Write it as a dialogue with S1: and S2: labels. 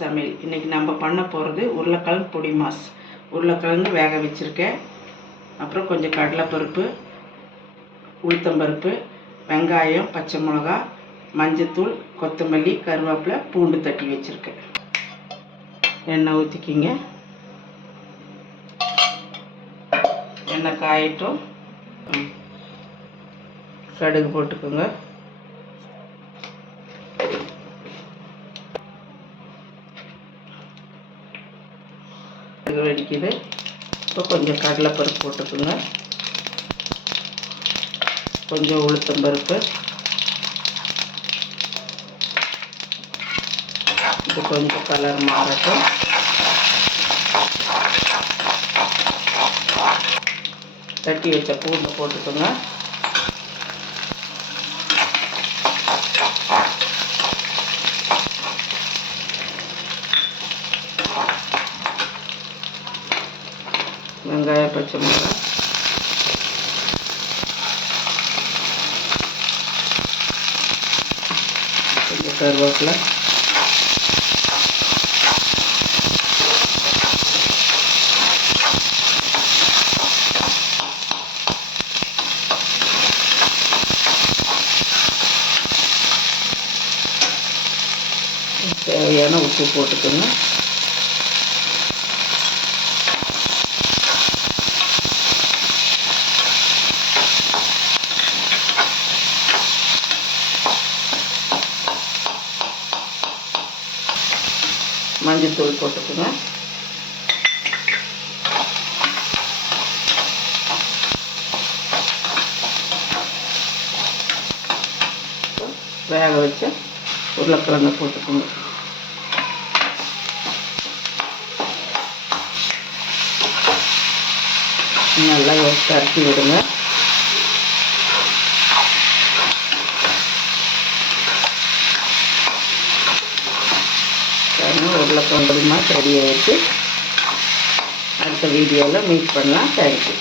S1: சமையல். இன்றைக்கி நம்ம பண்ண போகிறது உருளைக்கிழங்கு பொடி மாஸ். உருளைக்கிழங்கு வேக வச்சுருக்கேன். அப்புறம் கொஞ்சம் கடலைப்பருப்பு உளுத்தம்பருப்பு வெங்காயம் பச்சை மிளகா மஞ்சத்தூள் கொத்தமல்லி கருவேப்பிலை பூண்டு தட்டி வச்சுருக்கேன். எண்ணெய் ஊற்றிக்கிங்க எண்ணெய் காயட்டும். கடுகு போட்டுக்கோங்க. இது வெடிக்குது. இப்போ கொஞ்சம் கடலைப்பருப்பு போட்டுக்கோங்க. கொஞ்சம் உளுத்தம்பருப்பு இது கொஞ்சம் கலர் மாறட்டும். தட்டி வச்ச பூண்டு போட்டுக்கோங்க. வெங்காய பச்சை மிளகாய் கொஞ்சம் கருவேப்பிலை. தேவையான உப்பு மஞ்சத்தூள் போட்டுக்கோங்க. வேக வச்ச உருளைக்கிழங்க போட்டுக்கோங்க. நல்லா பரட்டி விடுங்க. பாருங்கள் உருளைக்கிழங்கு மாதிரி ரெடி ஆயிடுச்சு அடுத்த வீடியோவில் மீட் பண்ணலாம். தேங்க்யூ